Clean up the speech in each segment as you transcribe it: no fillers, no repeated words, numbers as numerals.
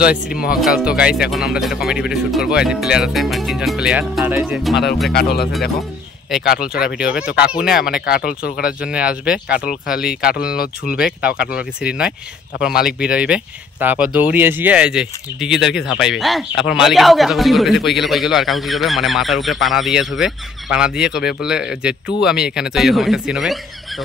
জয় শ্রী মহাকাল। তো গাইস এখন আমরা যেটা কমেডি ভিডিও শুট করবো, এই যে প্লেয়ার আছে মানে 3 জন প্লেয়ার, আর এই যে মাথার উপরে কাটল আছে, দেখো এই কাটল চোরা ভিডিও হবে। তো কাকু না মানে কাটল চোর করার জন্য আসবে, কাটল খালি কাটল ঝুলবে, তাও কাটল আর কি সিঁড়ি নয়। তারপর মালিক বেরোইবে, তারপর দৌড়ি এসিয়ে এই যে ডিগিদারকে ঝাঁপাইবে। তারপর মালিক কই গেল আর কাকু কি করবে মানে মাথার উপরে পানা দিয়ে ধুবে, পানা দিয়ে কবে বলে যে টু আমি এখানে, তো এরকম একটা সিন হবে। তো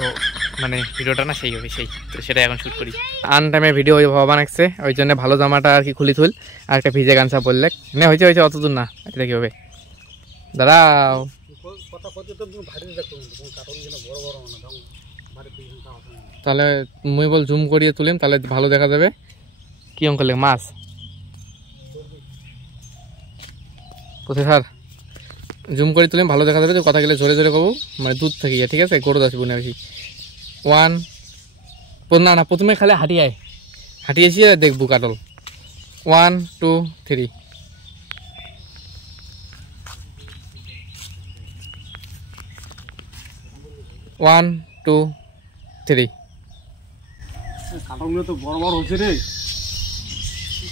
মানে ভিডিওটা না সেই হবে সেই, তো সেটা এখন শুট করি। আন টাইমে ভিডিও ওই ভগবান আসছে, ওই জন্য ভালো জামাটা আর কি খুলি থুল আর একটা ভিজে গামছা বললে না হয়েছে হয়েছে, অত দূর না, এটা কি হবে দাঁড়াও। তাহলে মুই বল জুম করিয়ে তুলিম, তাহলে ভালো দেখা যাবে। কি অঙ্ক করলে মাছ কোথায় স্যার, জুম করে তুলিম ভালো দেখা যাবে। তো কথা গেলে জোরে জোরে কবো, মানে দুধ থেকে ঠিক আছে, গরু আসবো না বেশি। 1 না না প্রথমে খালি হাঁটিয়েছি দেখবো কাটল। 1 2 3 1 2 3। কাটলগুলো তো বড় বড় হয়েছে রে,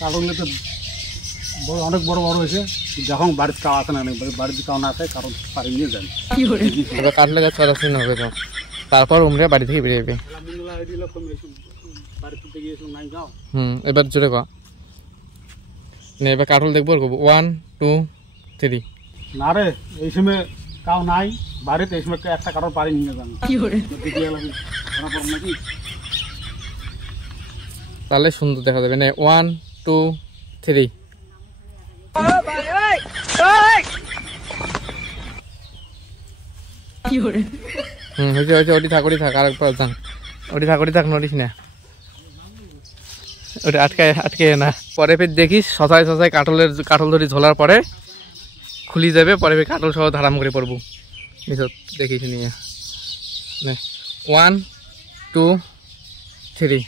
কাটলগুলো তো অনেক বড় বড় হয়েছে। যখন বাড়িতে কাউ আসে না, বাড়িতে কাউ না আসে কারণ পাড়ি নিয়ে যান কাটলে গাছ ছড়াছড়ি হবে, তো তারপর উমরে বাড়ি থেকে বেরিয়ে এবার জোরে কর না, এবার কাটল দেখবো 1 2 3। না রে এই সময় কাউ নাই বাড়িতে, এই সময় একটা কাটল পাড়ি নিয়ে যান নাকি, তাহলে সুন্দর দেখা যাবে না। 1 2 3। হয়েছে হয়েছে, ওটি থাক আরেকবার যান, ওটি থাক নড়িস না, ওটা আটকে না। পরে ফের দেখিস শশায় কাটল ধরি ঝোলার পরে খুলি যাবে, পরে ফের কাটল সহ ধারাম করে পড়বো, দেখিস নিয়ে। 1 2 3।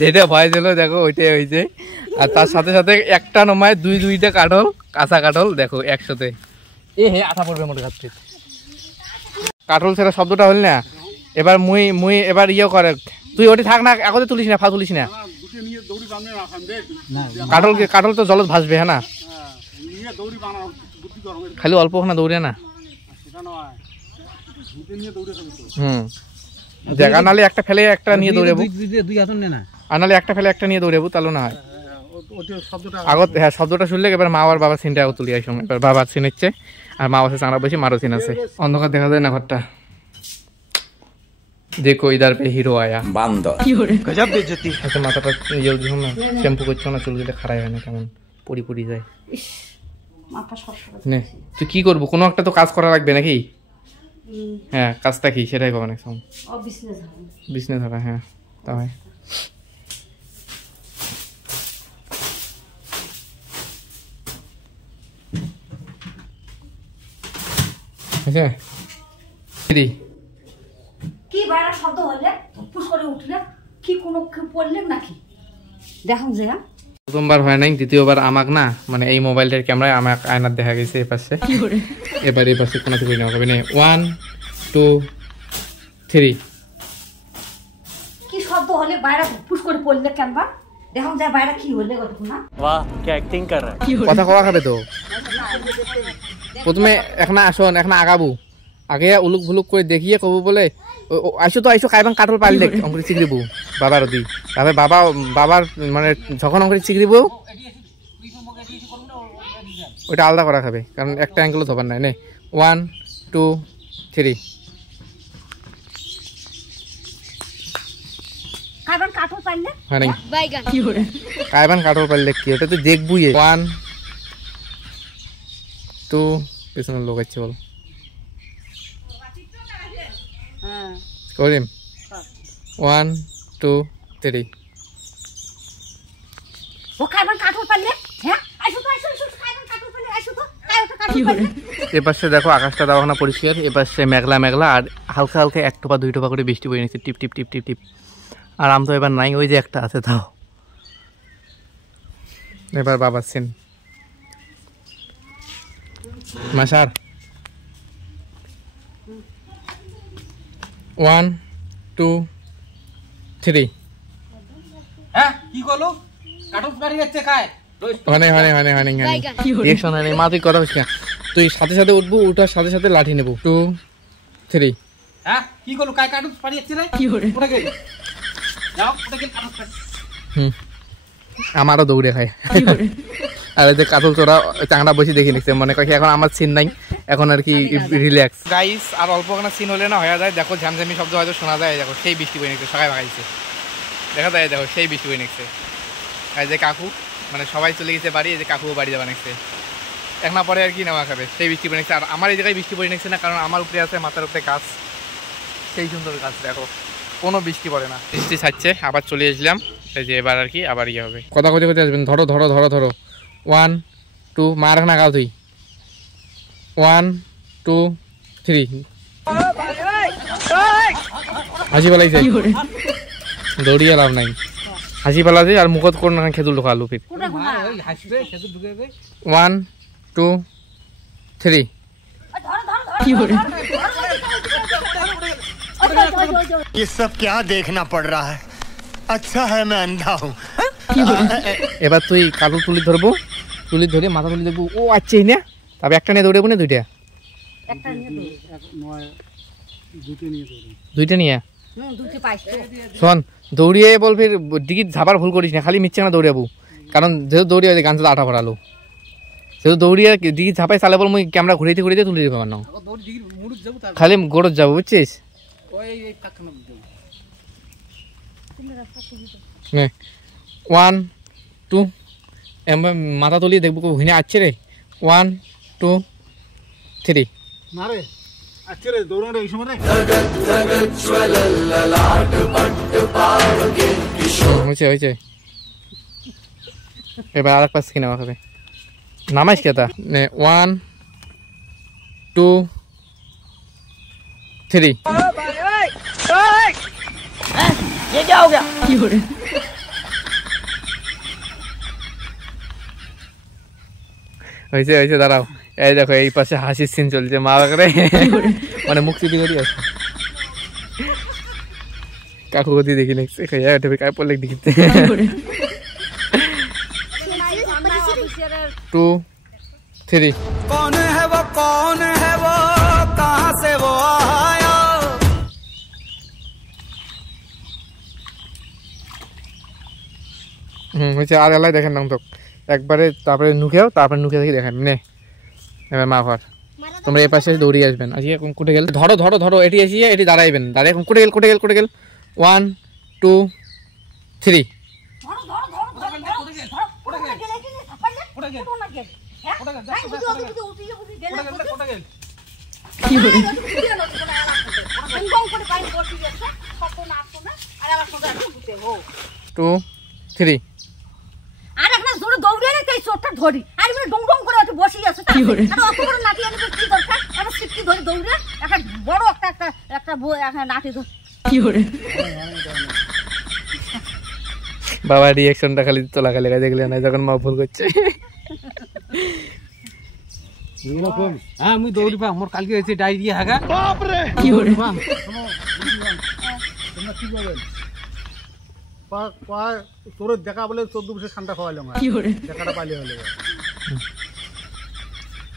যেটা ভয় দিল দেখো ওইটাই হয়েছে, আর তার সাথে সাথে একটা নমায় দুইটা কাটল, কাঁচা কাটল দেখো একসাথে। হে আঠা পড়বে মোটে কাটতে, কাটল ছেড়া শব্দটা হল না। এবার মুই এবার ইয়ে করে, তুই ওটি থাক না, এখন তুলিস না, তুলিস না। কাটল তো জলত ভাসবে, হ্যাঁ না, খালি অল্প না দৌড়ে না। জায়গা নালে একটা ফেলে একটা নিয়ে দৌড়াবো, আর নালে একটা ফেলে একটা নিয়ে দৌড়াবো, তাহলে না হয়। আগত হ্যাঁ শব্দটা শুনলে এবার মা আর বাবার সিনটা আগত তুলি আসুন। এবার বাবার সিন হচ্ছে আর মা আছে চাঁড়া বসে, মারও সিন আছে, অন্ধকার দেখা যায় না ঘরটা। দেখো ইদার পে হিরো আয়া বান্দর, গজব বেজতি। আচ্ছা মাথাটা ইয়ে দিও না, শ্যাম্পু করছো না, চুলগুলো খারাপ হয় না, কেমন পড়ি যায়। নে তুই কি করবো, কোনো একটা তো কাজ করা লাগবে নাকি? হ্যাঁ কাজটা কি সেটাই কবে নাকি বিজনেস হবে। হ্যাঁ তাই কি বাইরে শব্দ হলে ফুস করে উঠলে কি কোনো পড়লেন নাকি দেখুন যে প্রথমবার হয় নাই, দ্বিতীয়বার আমাক না মানে এই মোবাইলটার ক্যামেরায় আমাক আয়নার দেখা গেছে এই পাশে, এবার এই পাশে কোনো কিছু নেওয়া হবে না। 1 2 3। কি শব্দ হলে বাইরে ফুস করে পড়লে কেনবা দেখুন যে বাইরে কি হলে কথা না। বাহ কি অ্যাক্টিং কর রা, কথা কওয়া খাবে তো। প্রথমে এখন আসুন, এখন আগাবো, আগে উলুক ভুলুক করে দেখিয়ে কব বলে আইসো খাইবাং কাটল পারলে অঙ্কুরি চিকরিবু বাবার দি, তারপরে বাবার মানে যখন অঙ্কুরি চিকরিবু ওইটা আলাদা করা খাবে, কারণ একটা অ্যাঙ্গেলও ধবার নাই। নে 1 2 3। কাইবান কাটল পারলে হ্যাঁ নাই কি করে কাইবান কাটল পারলে কি, ওটা তো দেখবুই। 1 2 পিছনে লোক আছে বল করিম 1 2 3। ও কাইবান কাটল পারলে, হ্যাঁ আইসো তো কাইবান কাটল পারলে, আইসো তো কাই ওটা এপাশে দেখো আকাশটা দাও না পরিষ্কার, এপাশে মেঘলা মেঘলা আর হালকা হালকা এক টোপা দুই টোপা করে বৃষ্টি পড়ে নিচ্ছে টিপ টিপ টিপ টিপ টিপ। আর আম তো এবার নাই, ওই যে একটা আছে তাও। এবার বাবার সিন মাসার 1 2 3। হ্যাঁ কি করলো কাটুস বাড়ি যাচ্ছে কায় রিয়েকশন হয় মা, তুই কথা বলছিস না, তুই সাথে সাথে উঠবো, উঠার সাথে সাথে লাঠি নেবো। 2 3। হ্যাঁ কি করলো কায় কাটুস বাড়ি যাচ্ছে রে কি করে ওটা গেল যাও ওটা গেল কাটুস বাড়ি। আমারও দৌড়ে খায়। আর ওই যে কাতল চোরা চাংড়া বসে দেখে নিচ্ছে, মনে করি এখন আমার সিন নাই, এখন আর কি রিল্যাক্স। গাইস আর অল্প কোনো সিন হলে না হয়ে যায়। দেখো ঝামঝামি শব্দ হয়তো শোনা যায়, দেখো সেই বৃষ্টি বয়ে নিচ্ছে, সবাই ভাগাইছে, দেখা যায় দেখো সেই বৃষ্টি বয়ে নিচ্ছে। আর যে কাকু মানে সবাই চলে গেছে বাড়ি, এই যে কাকুও বাড়ি যাওয়া নিচ্ছে, এক না পরে আর কি নেওয়া খাবে, সেই বৃষ্টি পড়ে নিচ্ছে। আর আমার এই জায়গায় বৃষ্টি পড়ে নিচ্ছে না, কারণ আমার উপরে আছে মাথার উপরে গাছ, সেই সুন্দর গাছ, দেখো কোনো বৃষ্টি পড়ে না। বৃষ্টি ছাড়ছে, আবার চলে আসলাম, এই যে এবার আর কি আবার ইয়ে হবে। কথা কথা কথা আসবেন, ধরো ধরো ধরো ধরো 1 2 মার না গাও তুই 1 2 3। হাসি পালাইছে, দৌড়িয়ে লাভ নাই, হাসি পালাছে আর মুখত কোন না খেতুল ঢোকা আলু ফির। 1 2 3। ये सब क्या देखना पड़ रहा है, अच्छा है मैं अंधा हूँ। এবার তুই কাটুল তুলি ধরবো, তুলি ধরে মাথা তুলি দেখবো, ও আচ্ছা না, তবে একটা নিয়ে দৌড়াবো না দুইটা? দুইটা নিয়ে শোন, দৌড়িয়ে বল ফির দিকে ঝাপার ভুল করিস না, খালি মিচ্ছে না দৌড়াবো, কারণ যেহেতু দৌড়িয়ে গানটা আটা পড়ালো, সেহেতু দৌড়িয়ে দিকে ঝাপাই চালে বল মুই ক্যামেরা ঘুরিতে ঘুরিতে তুলি দেবো না, খালি গোড়ত যাবো বুঝছিস। 1 2 এবার মাথা তুলি দেখবো ভুইনে আসছে রে। 1 2 3। না রে আচ্ছা রে দৌড়ানো এই সময় রে হয়েছে হয়েছে। এবার আর এক পাশ কিনে হবে, নামাইস কেতা 1 2 3। হয়েছে হয়েছে, দাঁড়াও, এই দেখো এই পাশে হাসির সিন চলছে, মা বাবারে মানে মুক্তি দিয়ে আছে, কাকু গতি দেখি নেক্সট কায় পড়লে দেখিতে। 2 3। कौन है वो कहाँ से वो आया। হয়েছে। আর এলাই দেখেন না তো একবারে, তারপরে নুখেও, তারপরে নুখে দেখি দেখেন নে। এবার মা ঘর তোমরা এই পাশে দৌড়িয়ে আসবেন। আজকে এখন কোটে গেল, ধরো ধরো ধরো, এটি এসিয়ে এটি দাঁড়াইবেন, দাঁড়িয়ে এখন কোটে গেল কোটে গেল কোটে গেল 1 2 3। Two three. আর একটা জোরে দৌড়ে না তাই চোরটা ধরি, আর মানে ডং ডং করে ওঠে বসে আছে, আর অত বড় নাটি আনতে কি দরকার, একটা সিটকি ধরে দৌড়ে একটা বড় একটা একটা একটা নাটি ধরে কি করে। বাবা রিঅ্যাকশনটা খালি তোলা খালি দেখলে না যখন মা ভুল করছে। হ্যাঁ আমি দৌড়ি পা, মোর কালকে হয়েছে ডায়রিয়া হাগা। बाप रे কি করে তোমরা কি করবেন তোর দেখা বলে 14 বছর ঠান্ডা খাওয়াইলাম, কি করে দেখাটা পাইলে হলে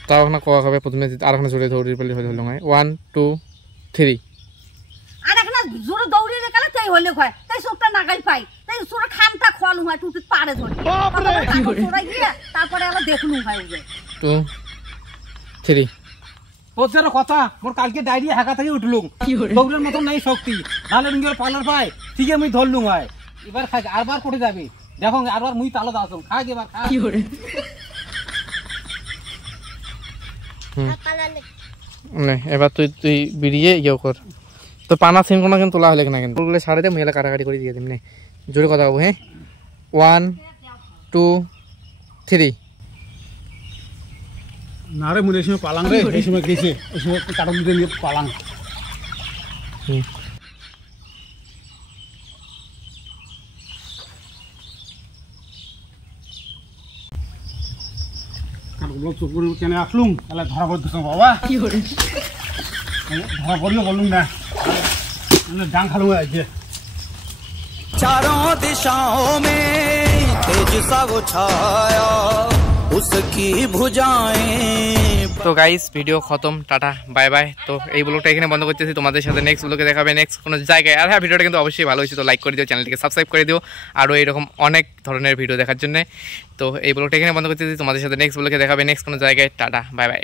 তাও না কোয়া খাবে প্রথমে, আর এখানে জোরে দৌড়ি পেলে হলো না 1 2 3। আর একটা জোরে দৌড়ে গেলে তাই হলে হয়, তাই চোরটা নাগাল পাই, তাই চোর খানটা খোয়ানো হয় টুটি পাড়ে ধরে, बाप रे চোরা গিয়ে তারপরে আবার দেখলু হয় ওকে 2 3। তোর যেন কথা মোর কালকে ডায়রিয়া হাগা থেকে উঠলুম, দৌড়ের মতন নাই শক্তি, নালে রুঙ্গের পার্লার পাই ঠিক আমি ধরলুম হয়। এবার খাই আরবার কোটে যাবে, দেখো আরবার মুই তালো দাসম খাই এবার খা কি করে। এবার তুই তুই বেরিয়ে ইয়ে কর, তো পানা সিন কোনো কিন্তু তোলা হলে না, কিন্তু ওগুলো সাড়ে দিয়ে মহিলা কাটাকাটি করে দিয়ে দিম নে, জোরে কথা বলবো। হ্যাঁ 1 2 3। না রে মুই এই সময় পালাং রে, এই সময় গেছে, এই সময় কাটল দিতে নিয়ে পালাং। কাটল চোখ করে কেন আসলুম, তাহলে ধরা পড়তেছ বাবা। ধরা পড়িও বললুম না, ডাং খালু আছে। चारों दिशाओं में तेज सा वो छाया उसकी भुजाएं। তো গাইস ভিডিও খতম, টাটা বাই বাই। তো এই ব্লগটা এখানে বন্ধ করতেছি, তোমাদের সাথে নেক্সট ব্লগে দেখাবে নেক্সট কোনো জায়গায়। আর হ্যাঁ, ভিডিওটা কিন্তু অবশ্যই ভালো হয়েছে, তো লাইক করে দিও, চ্যানেলটিকে সাবস্ক্রাইব করে দিও আরও এইরকম অনেক ধরনের ভিডিও দেখার জন্য। তো এই ব্লগটা এখানে বন্ধ করতেছি, তোমাদের সাথে নেক্সট ব্লগে দেখাবে নেক্সট কোনো জায়গায়। Tata bye bye.